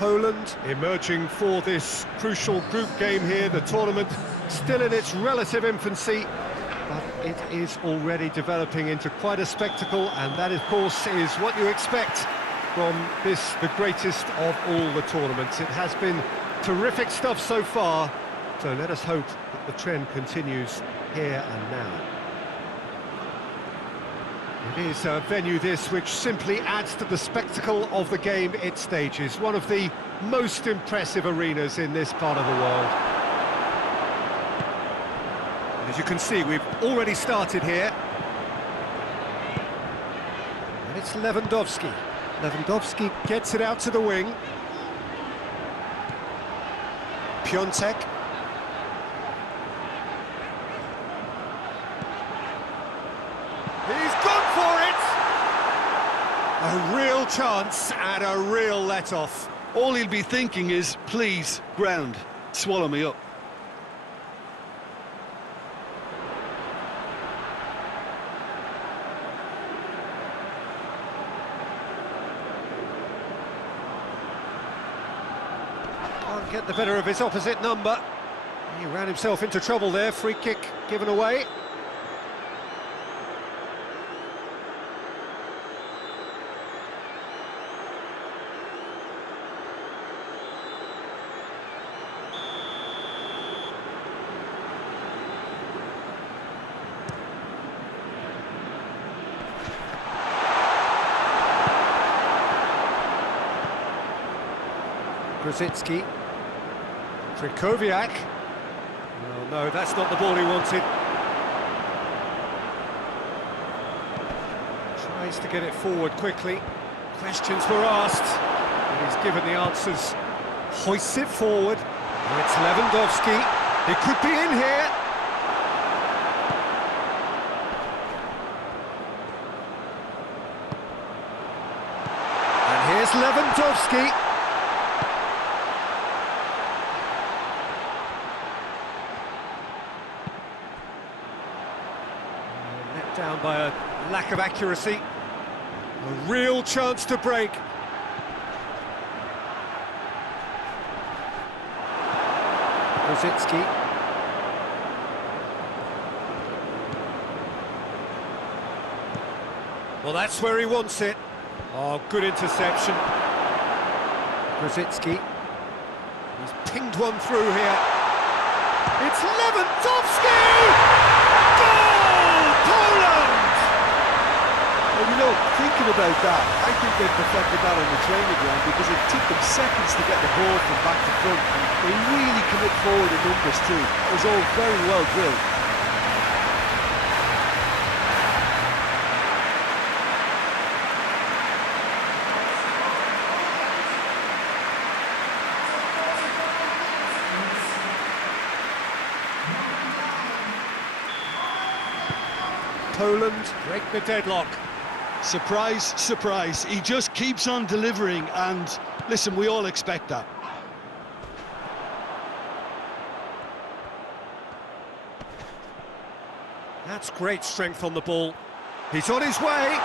Poland emerging for this crucial group game here. The tournament still in its relative infancy, but it is already developing into quite a spectacle, and that, of course, is what you expect from this, the greatest of all the tournaments. It has been terrific stuff so far, so let us hope that the trend continues here and now. It is a venue, this, which simply adds to the spectacle of the game it stages. One of the most impressive arenas in this part of the world. And as you can see, we've already started here. And it's Lewandowski. Lewandowski gets it out to the wing. Piontek. He's gone for it! A real chance and a real let-off. All he'll be thinking is, please, ground, swallow me up. Can't get the better of his opposite number. He ran himself into trouble there. Free kick given away. Krasicki. Krychowiak. Well, no, that's not the ball he wanted. Tries to get it forward quickly. Questions were asked, and he's given the answers. Hoists it forward. And it's Lewandowski. He could be in here. And here's Lewandowski. Down by a lack of accuracy. A real chance to break. Rosicki. Well, that's where he wants it. Oh, good interception. Rosicki. He's pinged one through here. It's Lewandowski! Well, you know, thinking about that, I think they perfected that on the training ground because it took them seconds to get the ball from back to front. They really commit forward in numbers too. It was all very well drilled. Poland break the deadlock. Surprise, surprise. He just keeps on delivering, and listen, we all expect that. That's great strength on the ball. He's on his way.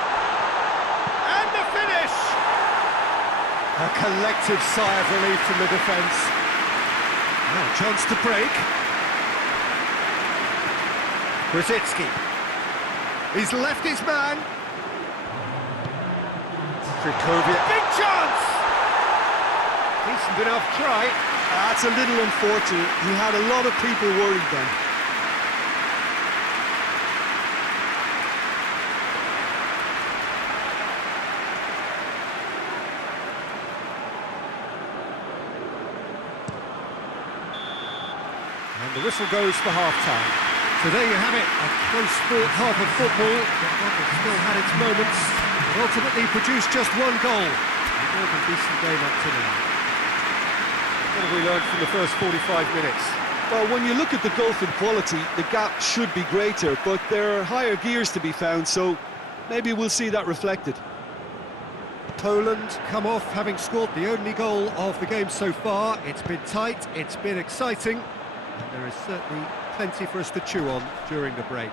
And the finish! A collective sigh of relief from the defence. Now a chance to break. Rosicki. He's left his man. Krychowiak. Big chance! Decent enough try. That's a little unfortunate. He had a lot of people worried then. And the whistle goes for half-time. So there you have it, a close-fought half of football, but one that still had its moments, and ultimately produced just one goal. A more than decent game up to now. What have we learned from the first 45 minutes? Well, when you look at the gulf in quality, the gap should be greater, but there are higher gears to be found, so maybe we'll see that reflected. Poland come off having scored the only goal of the game so far. It's been tight, it's been exciting, and there is certainly plenty for us to chew on during the break.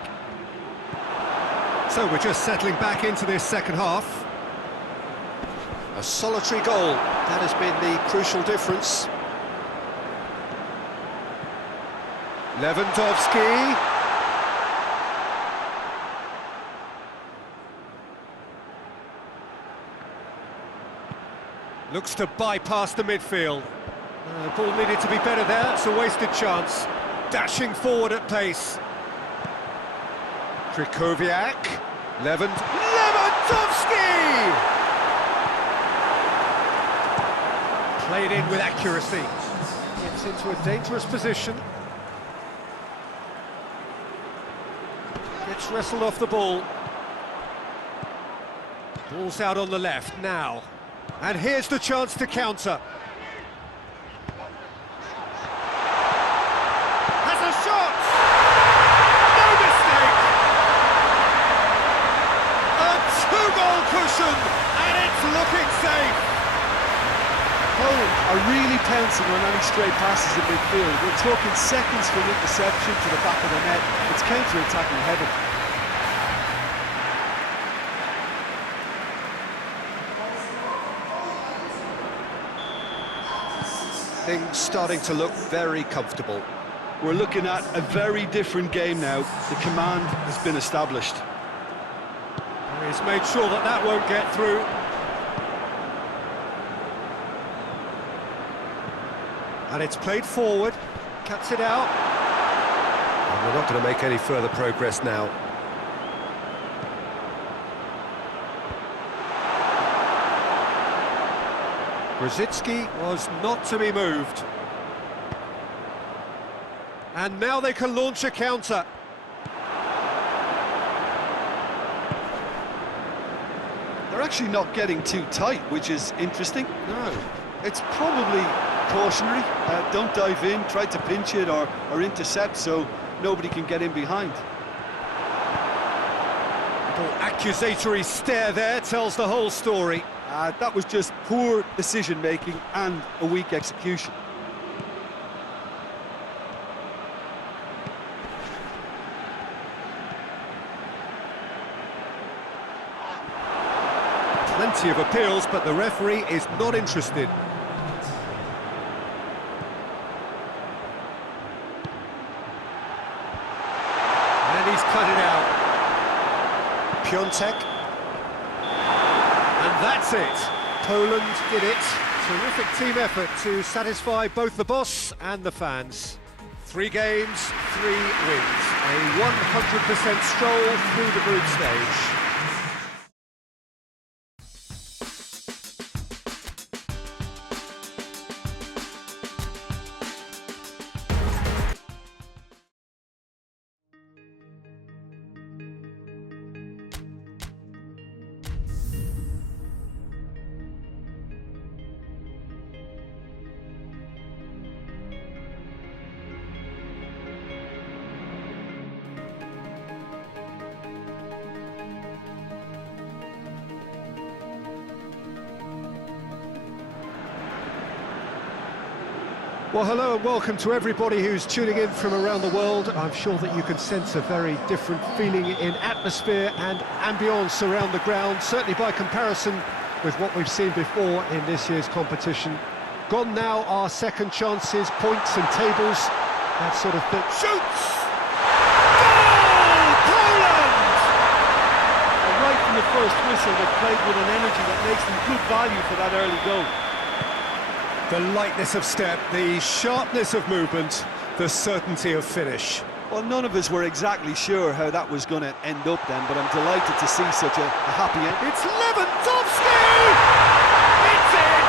So we're just settling back into this second half. A solitary goal, that has been the crucial difference. Lewandowski. Looks to bypass the midfield. Ball needed to be better there, it's a wasted chance. Dashing forward at pace. Krychowiak. Lewandowski! Played in with accuracy. Gets into a dangerous position. Gets wrestled off the ball. Ball's out on the left now. And here's the chance to counter. Has a shot! No mistake! A two-goal cushion, and it's looking safe. Poland are really pouncing on any stray passes in midfield. We're talking seconds from interception to the back of the net. It's counter-attacking heaven. Things starting to look very comfortable. We're looking at a very different game now. The command has been established. He's made sure that that won't get through. And it's played forward, cuts it out. And we're not going to make any further progress now. Brzezinski was not to be moved. And now they can launch a counter. They're actually not getting too tight, which is interesting. No. It's probably cautionary. Don't dive in, try to pinch it or intercept so nobody can get in behind. Little accusatory stare there tells the whole story. That was just poor decision-making and a weak execution. Plenty of appeals, but the referee is not interested. And he's cut it out. Piontek. And that's it. Poland did it. Terrific team effort to satisfy both the boss and the fans. 3 games, 3 wins. A 100% stroll through the group stage. Well, hello and welcome to everybody who's tuning in from around the world. I'm sure that you can sense a very different feeling in atmosphere and ambience around the ground, certainly by comparison with what we've seen before in this year's competition. Gone now are second chances, points and tables, that sort of thing. Shoots! Goal! Poland! And right from the first whistle, they played with an energy that makes them good value for that early goal. The lightness of step, the sharpness of movement, the certainty of finish. Well, none of us were exactly sure how that was going to end up then, but I'm delighted to see such a happy end. It's Lewandowski! It's in!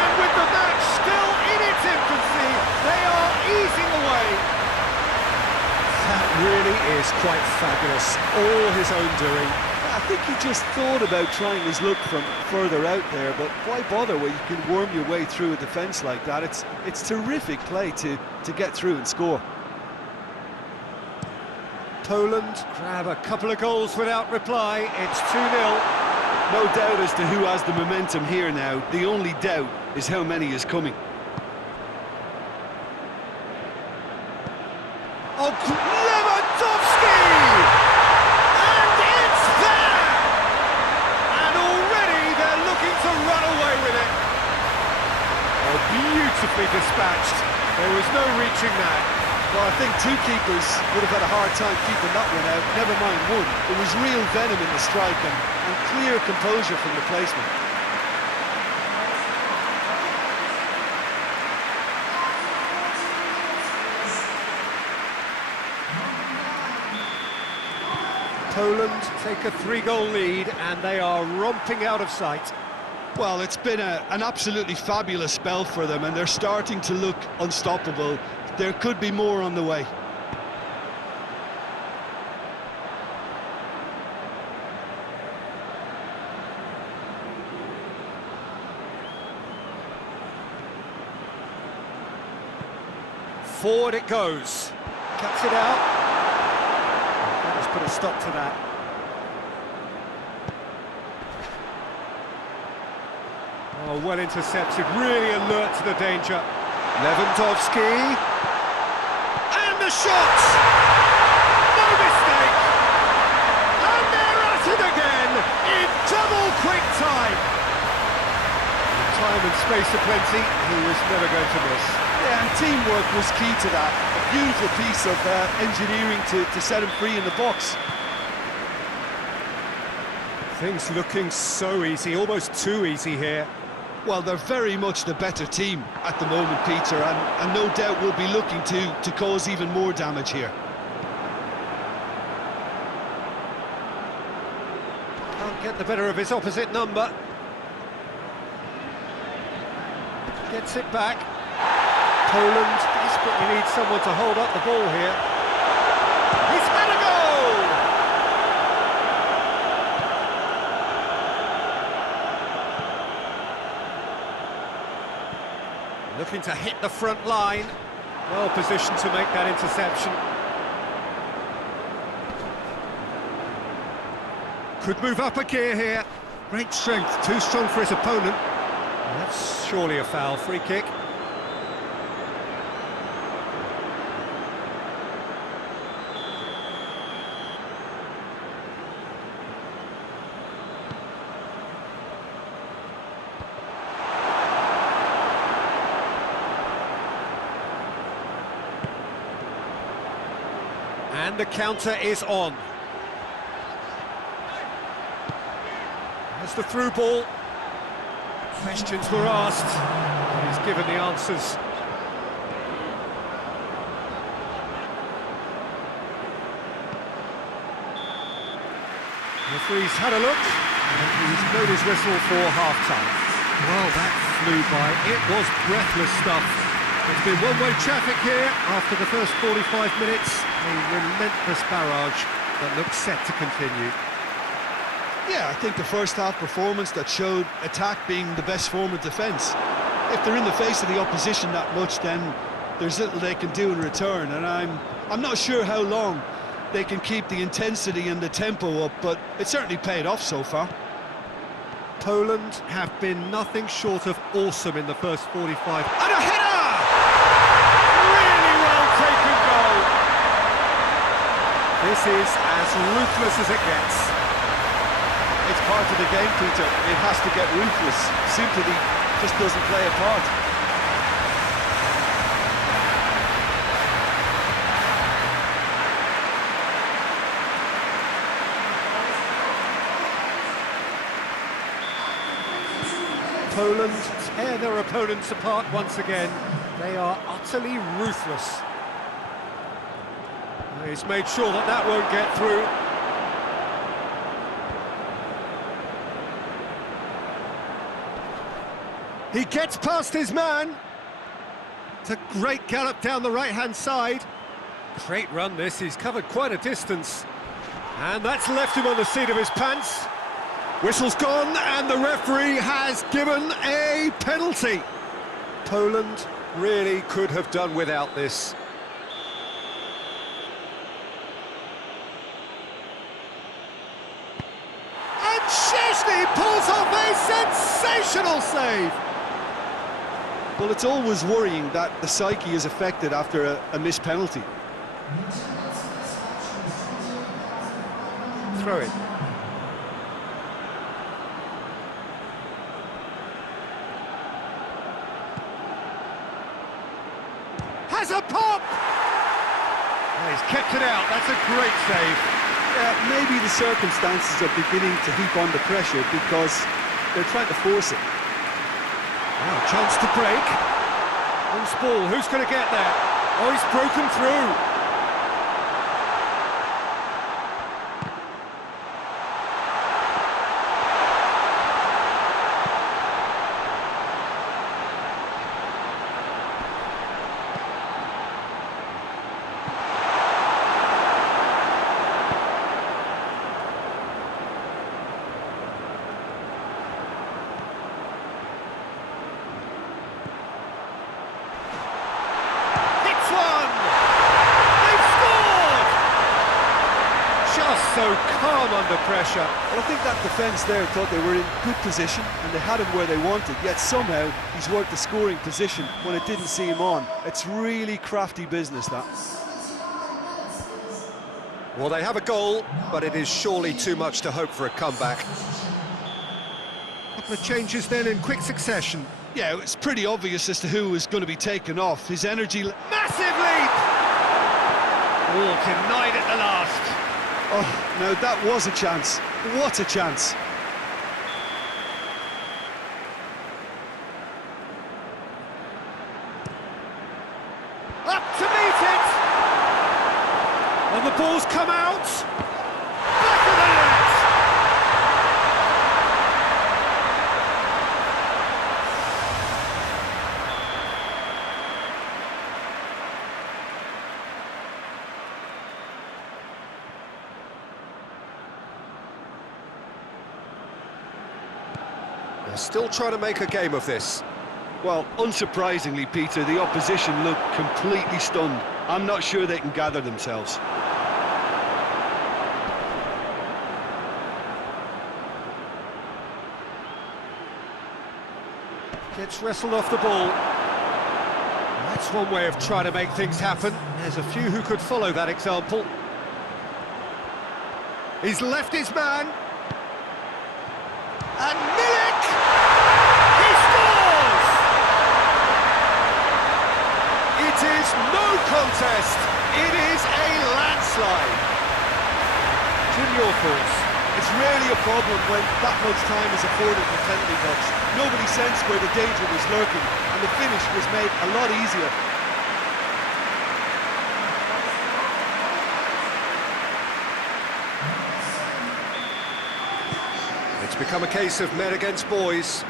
And with the match still in its infancy, they are easing away. That really is quite fabulous, all his own doing. I think he just thought about trying his luck from further out there, but why bother when you can worm your way through a defence like that? It's terrific play to get through and score. Poland grab a couple of goals without reply. It's 2-0. No doubt as to who has the momentum here now. The only doubt is how many is coming. Oh, Lewandowski! And it's there! And already they're beautifully dispatched. There was no reaching that. Well, I think two keepers would have had a hard time keeping that one out, never mind one. There was real venom in the strike and clear composure from the placement. Poland take a 3-goal lead and they are romping out of sight. Well, it's been an absolutely fabulous spell for them, and they're starting to look unstoppable. There could be more on the way. Forward it goes. Cuts it out. Let's put a stop to that. Oh, well intercepted, really alert to the danger. Lewandowski. And the shot! No mistake! And they're at it again in double quick time. Time and space aplenty, he was never going to miss. Yeah, and teamwork was key to that. A beautiful piece of engineering to set him free in the box. Things looking so easy, almost too easy here. Well, they're very much the better team at the moment, Peter, and no doubt will be looking to cause even more damage here. Can't get the better of his opposite number. Gets it back. Poland desperately needs someone to hold up the ball here. He's had a goal! Looking to hit the front line. Well positioned to make that interception. Could move up a gear here. Great strength, too strong for his opponent. That's surely a foul, free kick. And the counter is on. As the through ball. Questions were asked, and he's given the answers. The referee's had a look, and he's blown his whistle for half-time. Well, that flew by. It was breathless stuff. There's been one-way traffic here after the first 45 minutes. A relentless barrage that looks set to continue. Yeah, I think the first half performance that showed attack being the best form of defence. If they're in the face of the opposition that much, then there's little they can do in return, and I'm not sure how long they can keep the intensity and the tempo up, but it certainly paid off so far. Poland have been nothing short of awesome in the first 45. And a header! Really well taken goal. This is as ruthless as it gets. It's part of the game, Peter. It has to get ruthless. Sympathy just doesn't play a part. Poland tear their opponents apart once again. They are utterly ruthless. He's made sure that that won't get through. He gets past his man. It's a great gallop down the right-hand side. Great run this, he's covered quite a distance. And that's left him on the seat of his pants. Whistle's gone and the referee has given a penalty. Poland really could have done without this. And Szczęsny pulls off a sensational save. Well, it's always worrying that the psyche is affected after a missed penalty. Throw it. Has a pop! Oh, he's kept it out, that's a great save. Maybe the circumstances are beginning to heap on the pressure because they're trying to force it. Oh, chance to break. Loose ball, who's going to get there? Oh, he's broken through. So calm under pressure. Well, I think that defence there thought they were in good position and they had him where they wanted, yet somehow he's worked the scoring position when it didn't see him on. It's really crafty business, that. Well, they have a goal, but it is surely too much to hope for a comeback. A couple of changes then in quick succession. Yeah, it's pretty obvious as to who is going to be taken off. His energy... Massive leap! Oh, denied at the last. Oh, now that was a chance. What a chance. Up to meet it! And the ball's come out. Back of the net! They're still trying to make a game of this. Well, unsurprisingly, Peter, the opposition look completely stunned. I'm not sure they can gather themselves. Gets wrestled off the ball. That's one way of trying to make things happen. There's a few who could follow that example. He's left his man. And Milik! He scores! It is no contest. It is a landslide. Jim, your thoughts? It's rarely a problem when that much time is afforded for penalty box. Nobody sensed where the danger was lurking, and the finish was made a lot easier. It's become a case of men against boys.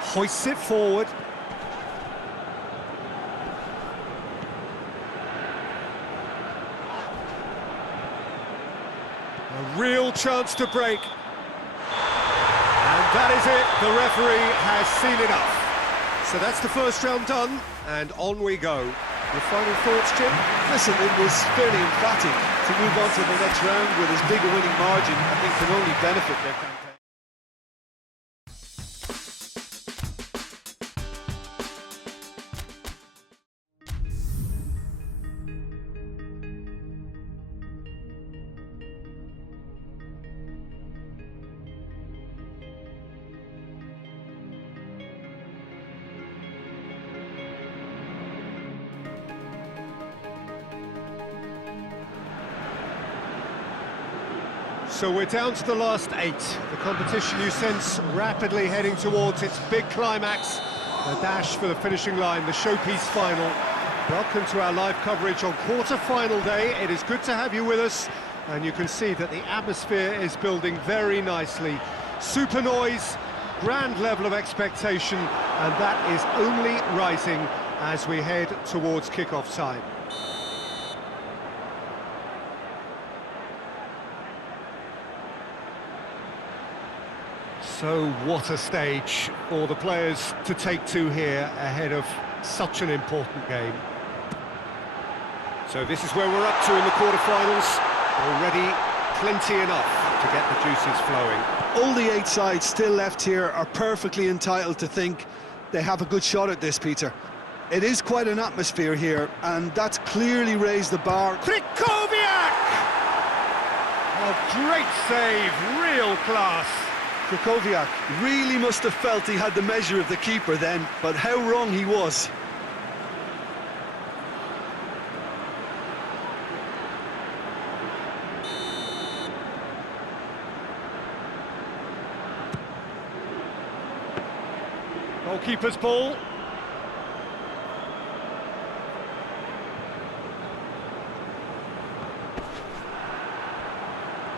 Hoists it forward. A real chance to break. And that is it. The referee has seen enough. So that's the first round done, and on we go. Your final thoughts, Jim? Listen, it was fairly emphatic. To move on to the next round with as big a winning margin, I think can only benefit their campaign. So we're down to the last 8. The competition, you sense, rapidly heading towards its big climax. The dash for the finishing line, the showpiece final. Welcome to our live coverage on quarter-final day. It is good to have you with us, and you can see that the atmosphere is building very nicely. Super noise, grand level of expectation, and that is only rising as we head towards kick-off time. So what a stage for the players to take to here ahead of such an important game. So this is where we're up to in the quarterfinals. Already plenty enough to get the juices flowing. All the 8 sides still left here are perfectly entitled to think they have a good shot at this, Peter. It is quite an atmosphere here, and that's clearly raised the bar. Krychowiak! A great save, real class. Krychowiak really must have felt he had the measure of the keeper then, but how wrong he was. Goalkeeper's ball.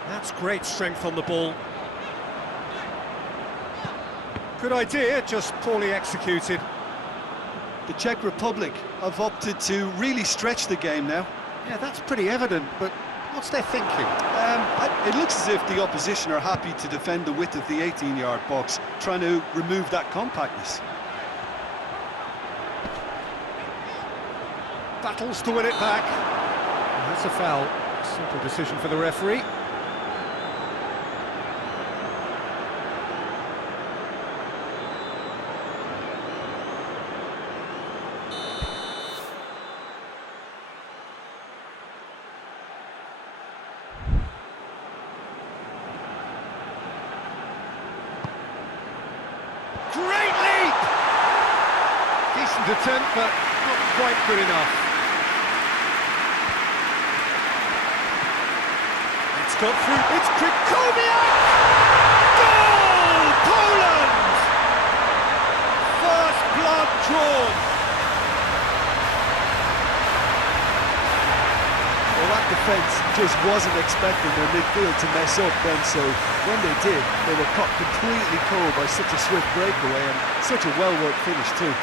That's great strength on the ball. Good idea, just poorly executed. The Czech Republic have opted to really stretch the game now. Yeah, that's pretty evident, but what's their thinking? It looks as if the opposition are happy to defend the width of the 18-yard box, trying to remove that compactness. Battles to win it back. And that's a foul. Simple decision for the referee. Great leap! Decent attempt, but not quite good enough. It's got through, it's Krychowiak! Goal! Poland! First blood drawn. Well, that defence just wasn't expecting their midfield to mess up then, so when they did, they were caught completely cold by such a swift breakaway and such a well-worked finish too.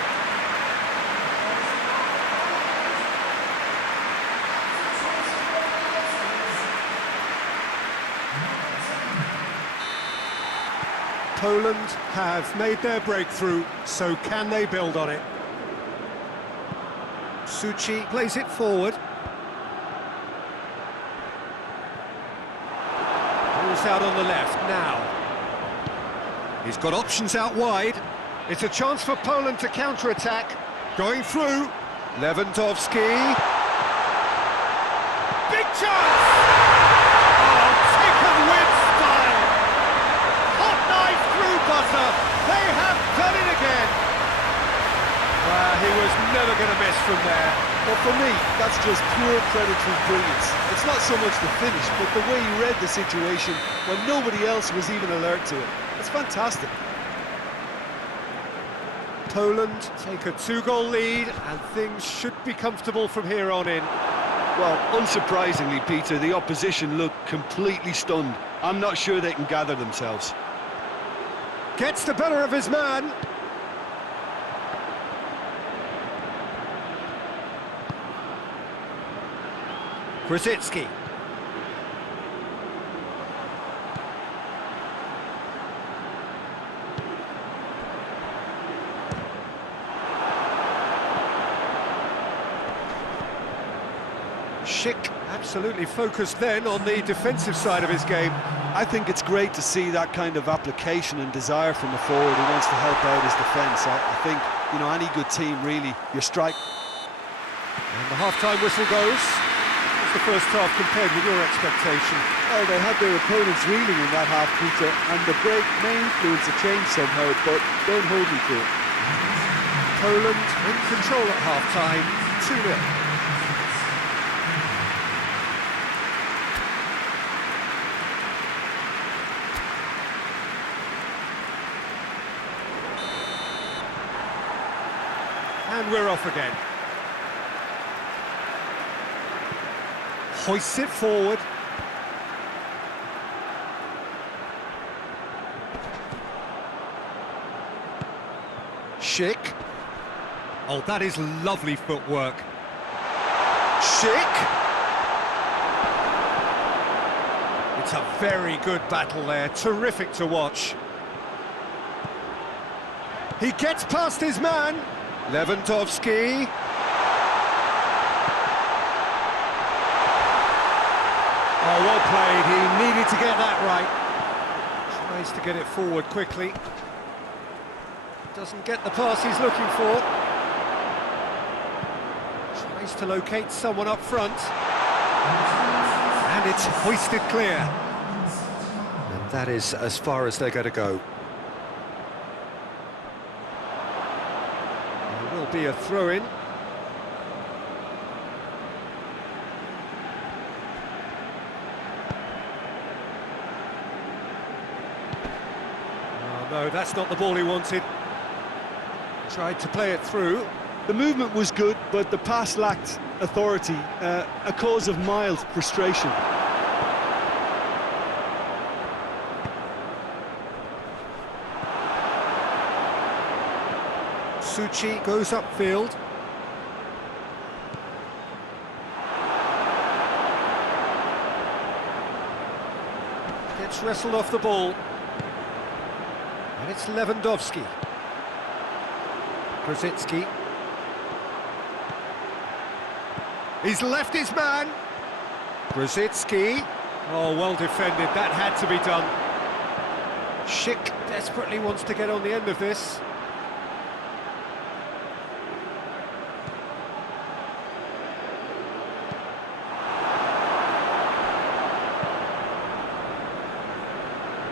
Poland have made their breakthrough, so can they build on it? Suchi plays it forward. Ball's out on the left now. He's got options out wide. It's a chance for Poland to counter-attack. Going through. Lewandowski. Big chance! Oh, taken with style. Hot knife through butter. They have done it again. He was never going to miss from there. Well, for me, that's just pure predatory brilliance. It's not so much the finish, but the way he read the situation when nobody else was even alert to it. It's fantastic. Poland take a 2-goal lead, and things should be comfortable from here on in. Well, unsurprisingly, Peter, the opposition look completely stunned. I'm not sure they can gather themselves. Gets the better of his man. Krasicki. Schick absolutely focused then on the defensive side of his game. I think it's great to see that kind of application and desire from a forward who wants to help out his defence. I think, you know, any good team, really, your strike... And the half-time whistle goes. What's the first half compared with your expectation? Well, they had their opponents reeling in that half, Peter, and the break may influence a change somehow, but don't hold me to it. Poland in control at half-time, 2-0. And we're off again. Hoists it forward. Schick. Oh, that is lovely footwork. Schick. It's a very good battle there. Terrific to watch. He gets past his man. Lewandowski. Oh, well played. He needed to get that right. Tries to get it forward quickly. Doesn't get the pass he's looking for. Tries to locate someone up front. And it's hoisted clear. And that is as far as they're going to go. There will be a throw-in. Oh, no, that's not the ball he wanted. Tried to play it through. The movement was good, but the pass lacked authority, a cause of mild frustration. Suchi goes upfield. Gets wrestled off the ball. And it's Lewandowski. Krasicki. He's left his man. Krasicki. Oh, well defended. That had to be done. Schick desperately wants to get on the end of this.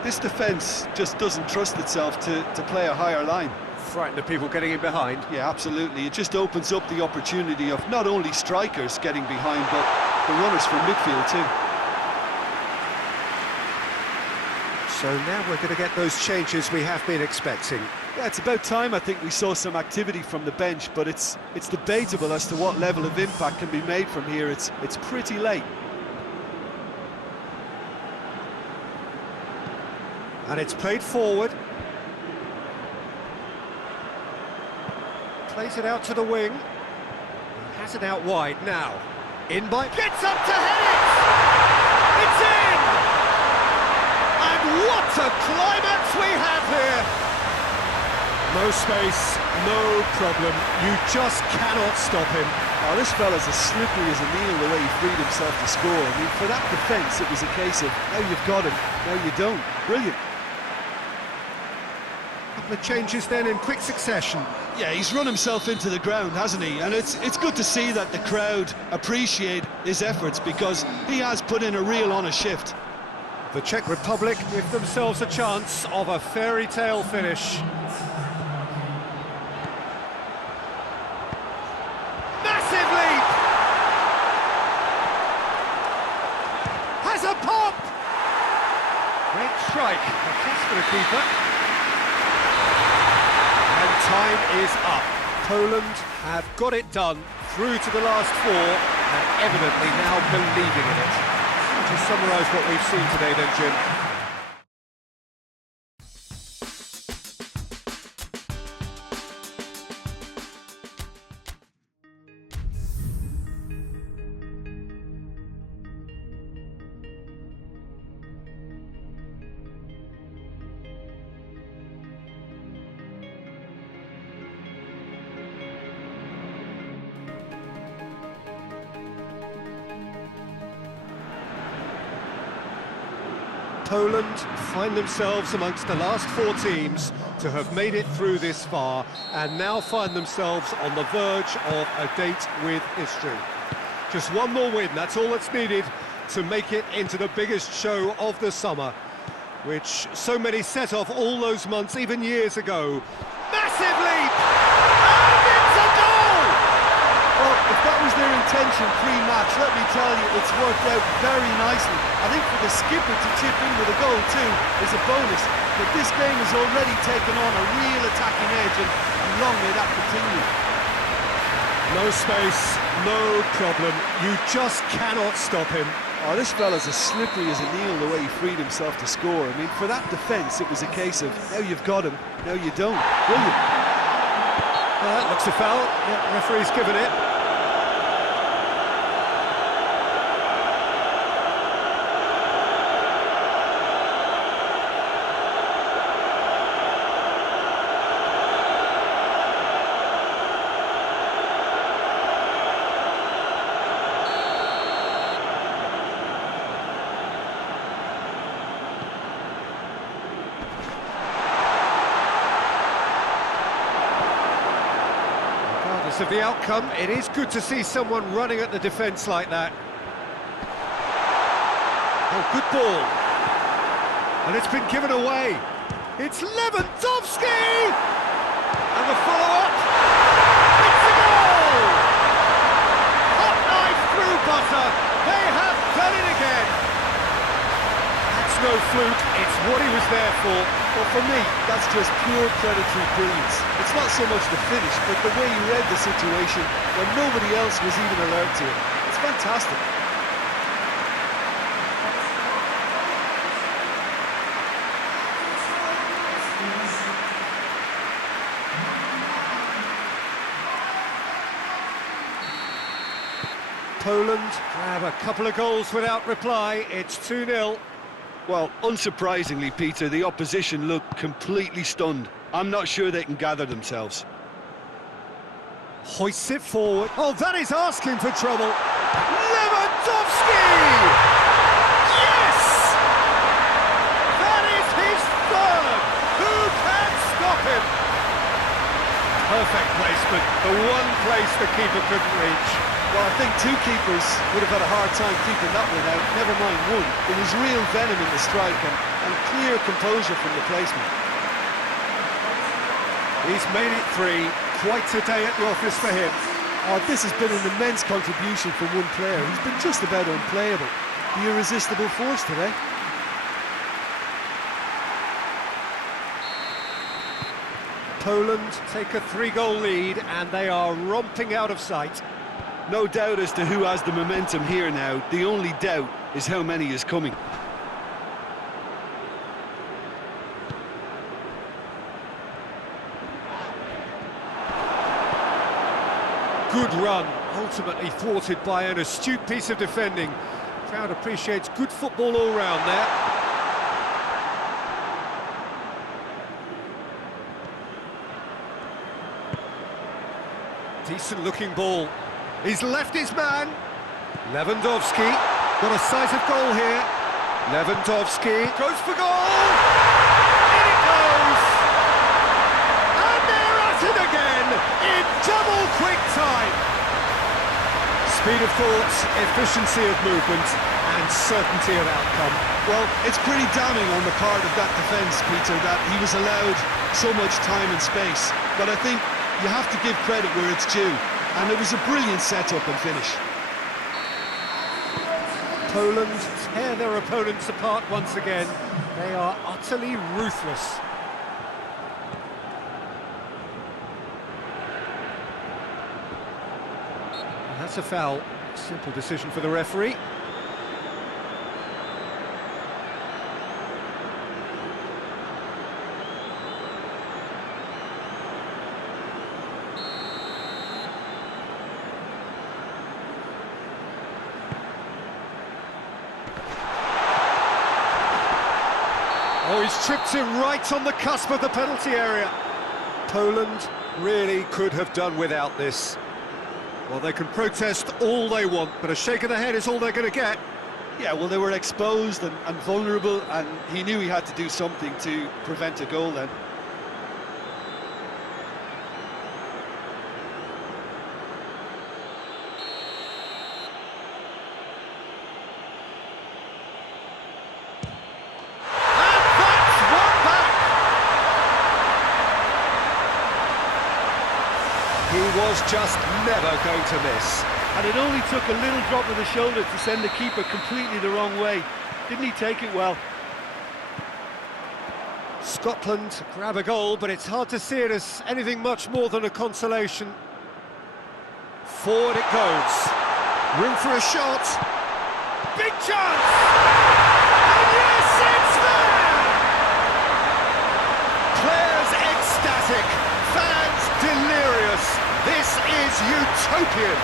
This defence just doesn't trust itself to play a higher line. Frightened of people getting in behind. Yeah, absolutely. It just opens up the opportunity of not only strikers getting behind, but the runners from midfield too. So now we're going to get those changes we have been expecting. Yeah, it's about time I think we saw some activity from the bench, but it's debatable as to what level of impact can be made from here. It's pretty late. And it's played forward. Plays it out to the wing. He has it out wide now. In by... Gets up to head it! It's in! And what a climax we have here! No space, no problem. You just cannot stop him. Oh, this fella's as slippery as a needle the way he freed himself to score. I mean, for that defence, it was a case of, now you've got him, now you don't. Brilliant. The changes then in quick succession. Yeah, he's run himself into the ground, hasn't he? And it's good to see that the crowd appreciate his efforts, because he has put in a real honest shift. The Czech Republic give themselves a chance of a fairy tale finish. Massive leap! Has a pop! Great strike. A kiss for the keeper. Time is up. Poland have got it done through to the last four and evidently now believing in it. Just summarise what we've seen today then, Jim. Poland find themselves amongst the last four teams to have made it through this far and now find themselves on the verge of a date with history. Just one more win, that's all that's needed to make it into the biggest show of the summer, which so many set off all those months, even years ago. Massive leap! And it's a goal! Well, if that was their intention pre-match, let me tell you, it's worked out very nicely. I think for the skipper to chip in with a goal too is a bonus, but this game has already taken on a real attacking edge, and long may that continue. No space, no problem, you just cannot stop him. Oh, this fella's as slippery as a needle the way he freed himself to score. I mean, for that defence, it was a case of, now you've got him, now you don't. Brilliant. Looks a foul, yeah, referee's given it. Of the outcome, it is good to see someone running at the defence like that. Oh, good ball. And it's been given away. It's Lewandowski! And the follow-up. It's a goal! Hot knife through butter. They have done it again. That's no fluke, it's what he was there for. Well, for me, that's just pure predatory brilliance. It's not so much the finish, but the way he read the situation when nobody else was even alert to it. It's fantastic. Poland grab a couple of goals without reply. It's 2-0. Well, unsurprisingly, Peter, the opposition looked completely stunned. I'm not sure they can gather themselves. Hoists it forward. Oh, that is asking for trouble. Lewandowski! Yes! That is his third! Who can stop him? Perfect placement. The one place the keeper couldn't reach. Well, I think two keepers would have had a hard time keeping that one out, never mind one. There was real venom in the strike and clear composure from the placement. He's made it 3. Quite a day at the office for him. Oh, this has been an immense contribution from one player. He's been just about unplayable. The irresistible force today. Poland take a 3-goal lead and they are romping out of sight. No doubt as to who has the momentum here now. The only doubt is how many is coming. Good run, ultimately thwarted by an astute piece of defending. Crowd appreciates good football all round there. Decent looking ball. He's left his man. Lewandowski got a sight of goal here. Lewandowski goes for goal. In it goes. And they're at it again in double quick time. Speed of thought, efficiency of movement, and certainty of outcome. Well, it's pretty damning on the part of that defence, Peter, that he was allowed so much time and space. But I think you have to give credit where it's due. And it was a brilliant setup and finish. Poland tear their opponents apart once again. They are utterly ruthless. And that's a foul. Simple decision for the referee. Oh, he's tripped him right on the cusp of the penalty area. Poland really could have done without this. Well, they can protest all they want, but a shake of the head is all they're going to get. Yeah, well, they were exposed and vulnerable, and he knew he had to do something to prevent a goal then. He was just never going to miss. And it only took a little drop of the shoulder to send the keeper completely the wrong way. Didn't he take it well? Scotland grab a goal, but it's hard to see it as anything much more than a consolation. Forward it goes. Room for a shot. Big chance! And yes, it's there! Players ecstatic, fans delirious. This is utopian.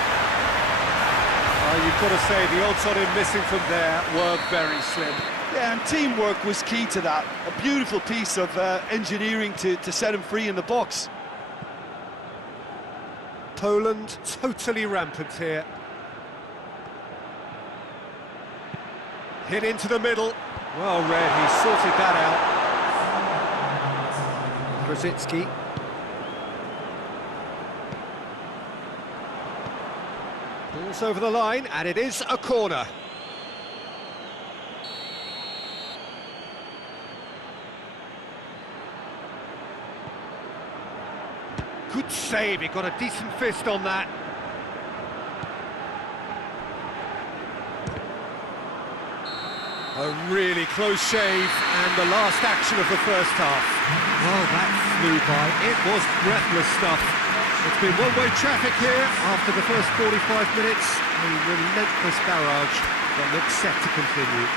You've got to say, the odds on him missing from there were very slim. Yeah, and teamwork was key to that. A beautiful piece of engineering to set him free in the box. Poland totally rampant here. Hit into the middle. Well read, he sorted that out. Krasicki. Ball's over the line, and it is a corner. Good save, he got a decent fist on that. A really close shave, and the last action of the first half. Well, that flew by. It was breathless stuff. It's been one-way traffic here after the first 45 minutes. A relentless barrage that looks set to continue.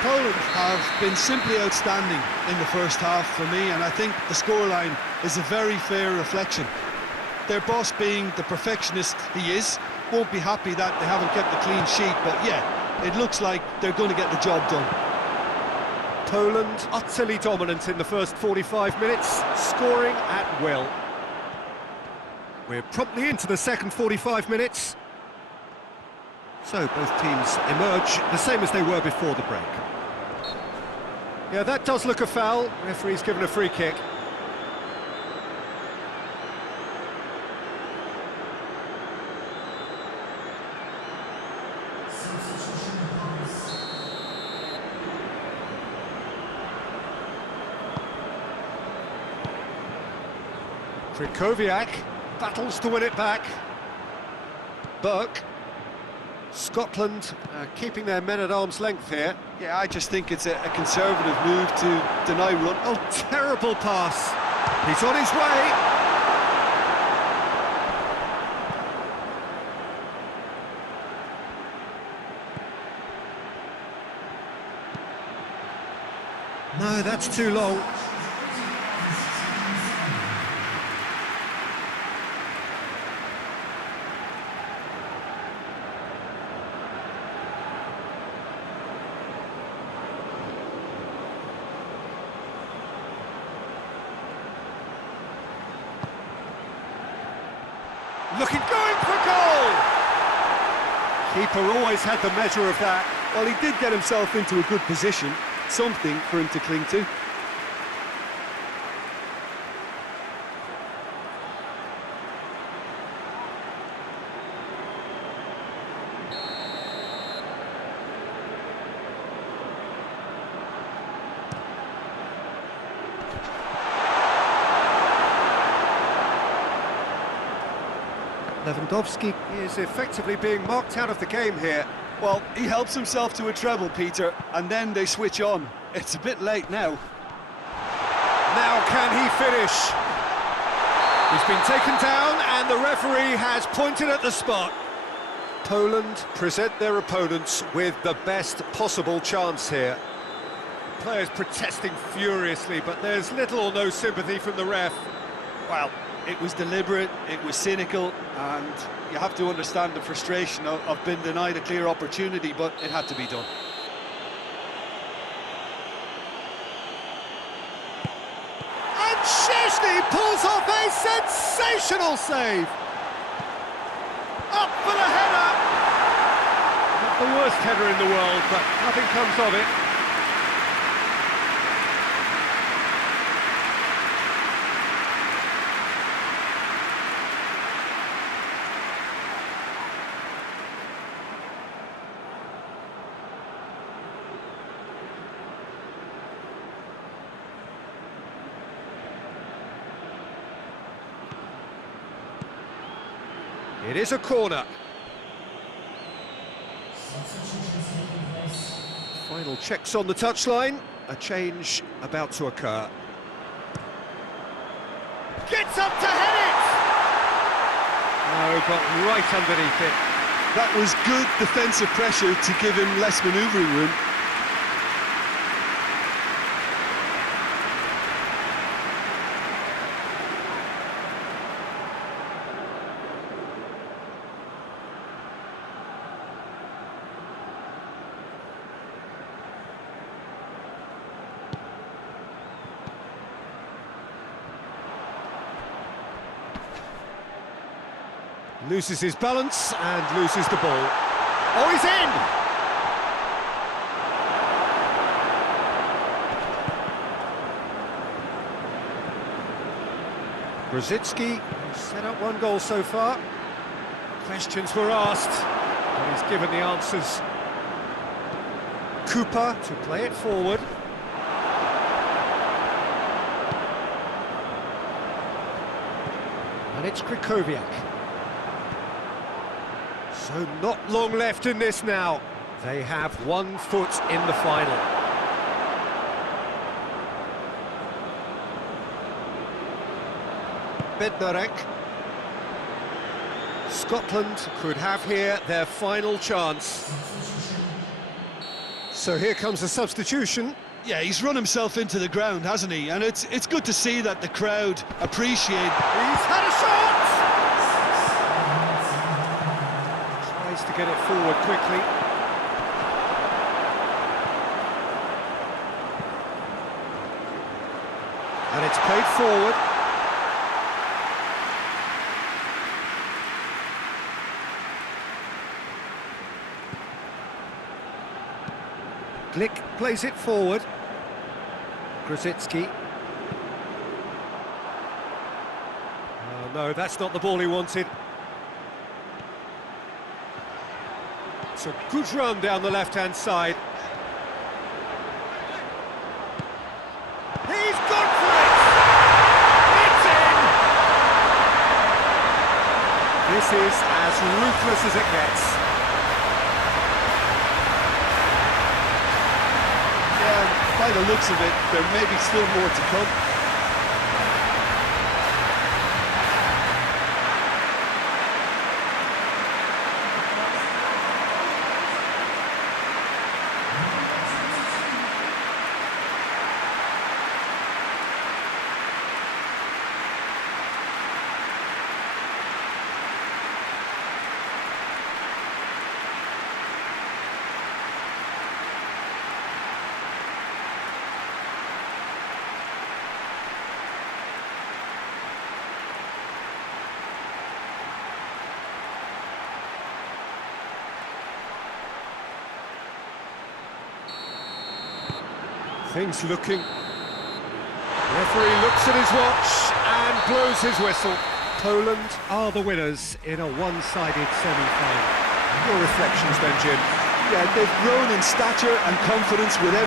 Poland have been simply outstanding in the first half for me, and I think the scoreline is a very fair reflection. Their boss, being the perfectionist he is, won't be happy that they haven't kept a clean sheet, but yeah, it looks like they're going to get the job done. Poland utterly dominant in the first 45 minutes, scoring at will. We're promptly into the second 45 minutes. So both teams emerge the same as they were before the break. Yeah, that does look a foul. Referee's given a free kick. Krychowiak battles to win it back. Burke. Scotland keeping their men at arm's length here. Yeah, I just think it's a conservative move to deny run. Oh, terrible pass. He's on his way. No, that's too long. Going for goal! Keeper always had the measure of that. Well, he did get himself into a good position, something for him to cling to. Lewandowski is effectively being marked out of the game here. Well, he helps himself to a treble, Peter, and then they switch on. It's a bit late now. Now can he finish? He's been taken down and the referee has pointed at the spot. Poland present their opponents with the best possible chance here. Players protesting furiously, but there's little or no sympathy from the ref. Well, it was deliberate, it was cynical, and you have to understand the frustration of being denied a clear opportunity, but it had to be done. And Szczęsny pulls off a sensational save! Up for the header! Not the worst header in the world, but nothing comes of it. It is a corner. Final checks on the touchline. A change about to occur. Gets up to head it! No, got right underneath it. That was good defensive pressure to give him less manoeuvring room. Loses his balance and loses the ball. Oh, he's in! Brzezinski set up one goal so far. Questions were asked, but he's given the answers. Cooper to play it forward. And it's Krychowiak. So not long left in this now. They have 1 foot in the final. Bednarek. Scotland could have here their final chance. So here comes a substitution. Yeah, he's run himself into the ground, hasn't he? And it's good to see that the crowd appreciate. He's had a shot! Tries to get it forward quickly. And it's played forward. Glick plays it forward. Grosicki. Oh, no, that's not the ball he wanted. It's a good run down the left-hand side. He's gone for it! It's in! This is as ruthless as it gets. By the looks of it, there may be still more to come. Things looking. Referee looks at his watch and blows his whistle. Poland are the winners in a one-sided semi-final. Your reflections then, Jim? Yeah, they've grown in stature and confidence with every